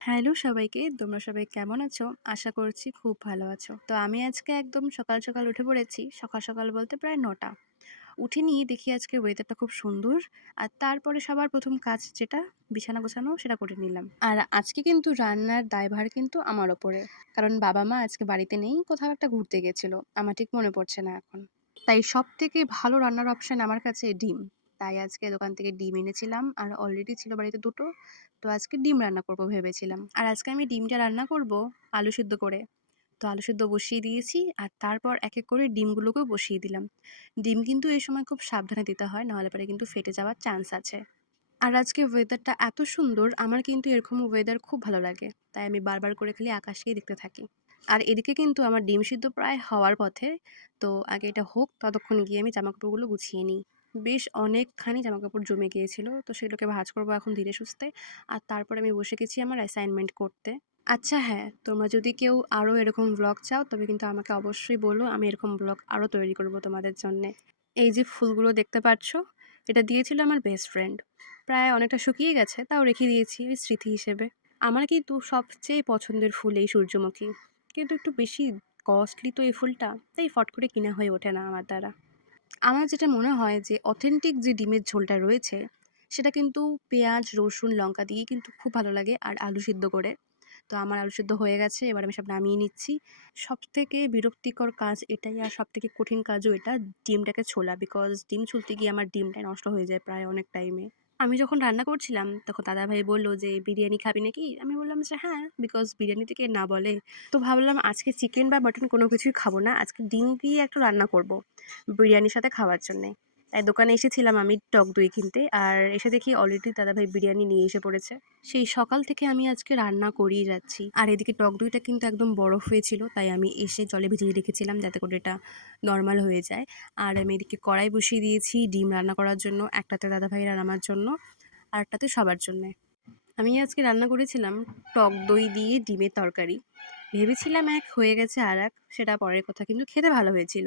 Hello সবাইকে, তোমরা সবাই কেমন আছো? আশা করছি খুব ভালো আছো। তো আমি আজকে একদম সকাল, সকাল উঠে পড়েছি। সকাল, সকাল বলতে প্রায় নটা উঠে নিয়ে দেখি আজকে ওয়েদারটা খুব সুন্দর। আর তারপরে সবার প্রথম কাজ যেটা বিছানা গোছানো সেটা করে নিলাম। আর আজকে কিন্তু রান্নার দায়ভার কিন্তু আমার ওপরে। কারণ বাবা-মা আজকে বাড়িতে নেই, কোথাও একটা ঘুরতে গেছিল। আমার ঠিক মনে পড়ছে না এখন। তাই সব থেকে ভালো রান্নার অপশন আমার কাছে ডিম। তাই আজকে দোকান থেকে ডিম এনেছিলাম আর অলরেডি ছিল বাড়িতে দুটো তো আজকে ডিম রান্না করব ভেবেছিলাম। আর আজকে আমি ডিমটা রান্না করব আলু সিদ্ধ করে। তো আলু সিদ্ধ বসিয়ে দিয়েছি আর তারপর এক, এক করে ডিমগুলোকেও বসিয়ে দিলাম। ডিম কিন্তু এই সময় খুব সাবধানে দিতে হয়, নাহলে পরে কিন্তু ফেটে যাওয়ার চান্স আছে। আর আজকে ওয়েদারটা এত সুন্দর, আমার কিন্তু এরকম ওয়েদার খুব ভালো লাগে। তাই আমি বারবার করে খালি আকাশকেই দেখতে থাকি। আর এদিকে কিন্তু আমার ডিম সিদ্ধ প্রায় হওয়ার পথে। তো আগে এটা হোক, ততক্ষণ গিয়ে আমি জামাকাপড়গুলো গুছিয়ে নিই। বেশ অনেকখানি জামাকাপড় জমে গিয়েছিল, তো সেগুলোকে ভাঁজ করব এখন ধীরে সুস্থে। আর তারপরে আমি বসে গেছি আমার অ্যাসাইনমেন্ট করতে। আচ্ছা হ্যাঁ, তোমরা যদি কেউ আরও এরকম ব্লগ চাও, তবে কিন্তু আমাকে অবশ্যই বলো। আমি এরকম ব্লগ আরও তৈরি করব তোমাদের জন্যে। এই যে ফুলগুলো দেখতে পাচ্ছ, এটা দিয়েছিল আমার বেস্ট ফ্রেন্ড। প্রায় অনেকটা শুকিয়ে গেছে, তাও রেখে দিয়েছি ওই স্মৃতি হিসেবে। আমার কিন্তু সবচেয়ে পছন্দের ফুল এই সূর্যমুখী। কিন্তু একটু বেশি কস্টলি তো এই ফুলটা, তাই ফট করে কিনা হয়ে ওঠে না আমার দ্বারা। আমার যেটা মনে হয় যে অথেন্টিক যে ডিমের ঝোলটা রয়েছে, সেটা কিন্তু পেঁয়াজ, রসুন, লঙ্কা দিয়ে কিন্তু খুব ভালো লাগে আর আলু সিদ্ধ করে। তো আমার আলু সিদ্ধ হয়ে গেছে, এবার আমি সব নামিয়ে নিচ্ছি। সবথেকে বিরক্তিকর কাজ এটাই আর সব থেকে কঠিন কাজও এটা ডিমটাকে ছোলা। বিকজ ডিম ছুলতে গিয়ে আমার ডিমটাই নষ্ট হয়ে যায় প্রায় অনেক টাইমে। আমি যখন রান্না করছিলাম তখন দাদাভাই বলল যে, "বিরিয়ানি খাবি নাকি?" আমি বললাম যে, "হ্যাঁ" বিকজ বিরিয়ানিতে কে না বলে। তো ভাবলাম আজকে চিকেন বা মাটন কোনো কিছুই খাব না। আজকে ডিম দিয়ে একটা রান্না করব বিরিয়ানির সাথে খাওয়ার জন্যে। তাই দোকানে এসেছিলাম আমি টক দই কিনতে। আর এসে দেখি অলরেডি দাদাভাই বিরিয়ানি নিয়ে এসে পড়েছে। সেই সকাল থেকে আমি আজকে রান্না করেই যাচ্ছি। আর এদিকে টক দইটা কিন্তু একদম বরফ হয়েছিল, তাই আমি এসে জলে ভিজিয়ে রেখেছিলাম যাতে করে এটা নর্মাল হয়ে যায়। আর আমি এদিকে কড়াই বসিয়ে দিয়েছি ডিম রান্না করার জন্য। একটাতে দাদাভাইয়ের আর আমার জন্য, আরেকটাতে সবার জন্যে। আমি আজকে রান্না করেছিলাম টক দই দিয়ে ডিমের তরকারি। ভেবেছিলাম এক, হয়ে গেছে আরেক, সেটা পরের কথা। কিন্তু খেতে ভালো হয়েছিল।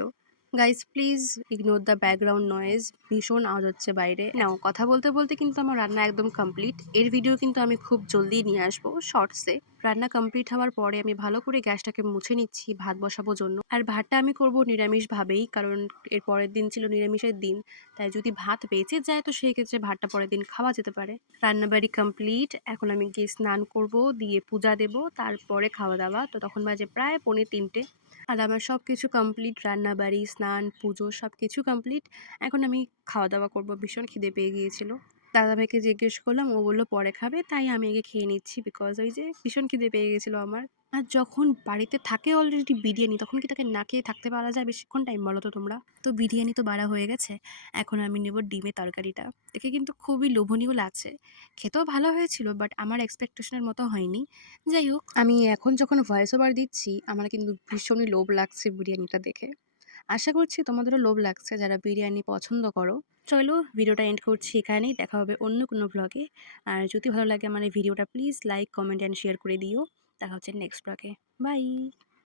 Guys please ignore the background noise. ভীষণ আওয়াজ হচ্ছে বাইরে। নাও কথা বলতে, বলতে কিন্তু আমার রান্না একদম কমপ্লিট। এর ভিডিও কিন্তু আমি খুব জলদি নিয়ে আসব শর্টসে। রান্না কমপ্লিট হওয়ার পরে আমি ভালো করে গ্যাসটাকে মুছে নিচ্ছি ভাত বসাবো জন্য। আর ভাতটা আমি করব নিরামিষভাবেই, কারণ এর পরের দিন ছিল নিরামিষের দিন। তাই যদি ভাত বেঁচে যায় তো সেক্ষেত্রে ভাতটা পরের দিন খাওয়া যেতে পারে। রান্নাবাড়ি কমপ্লিট। এখন আমি গিয়ে স্নান করব, দিয়ে পূজা দেব, তারপরে খাওয়া-দাওয়া। তো তখন বাজে প্রায় পৌনে তিনটে আর আমার সব কিছু কমপ্লিট। রান্নাবাড়ি, স্নান, পুজো সব কিছু কমপ্লিট। এখন আমি খাওয়া-দাওয়া করব। ভীষণ খিদে পেয়ে গিয়েছিল। দাদাভাইকে জিজ্ঞেস করলাম, ও বলল পরে খাবে। তাই আমি আগে খেয়ে নিচ্ছি বিকজ ওই যে ভীষণ খিদে পেয়ে গেছিল আমার। আর যখন বাড়িতে থাকে অলরেডি বিরিয়ানি, তখন কি তাকে না খেয়ে থাকতে পারা যায় বেশিক্ষণ টাইম বলো তো তোমরা? তো বিরিয়ানি তো বাড়া হয়ে গেছে। এখন আমি নেব ডিমের তরকারিটা। দেখে কিন্তু খুবই লোভনীয় লাগছে। খেতেও ভালো হয়েছিল বাট আমার এক্সপেকটেশনের মতো হয়নি। যাই হোক, আমি এখন যখন ভয়েস ওভার দিচ্ছি, আমার কিন্তু ভীষণই লোভ লাগছে বিরিয়ানিটা দেখে। আশা করছি তোমাদেরও লোভ লাগছে যারা বিরিয়ানি পছন্দ করো। চলো ভিডিওটা এন্ড করছি এখানেই। দেখা হবে অন্য কোনো ব্লগে আর যদি ভালো লাগে আমার এই ভিডিওটা please like, comment and share করে দিও। দেখা হচ্ছে নেক্সট ব্লগে বাই।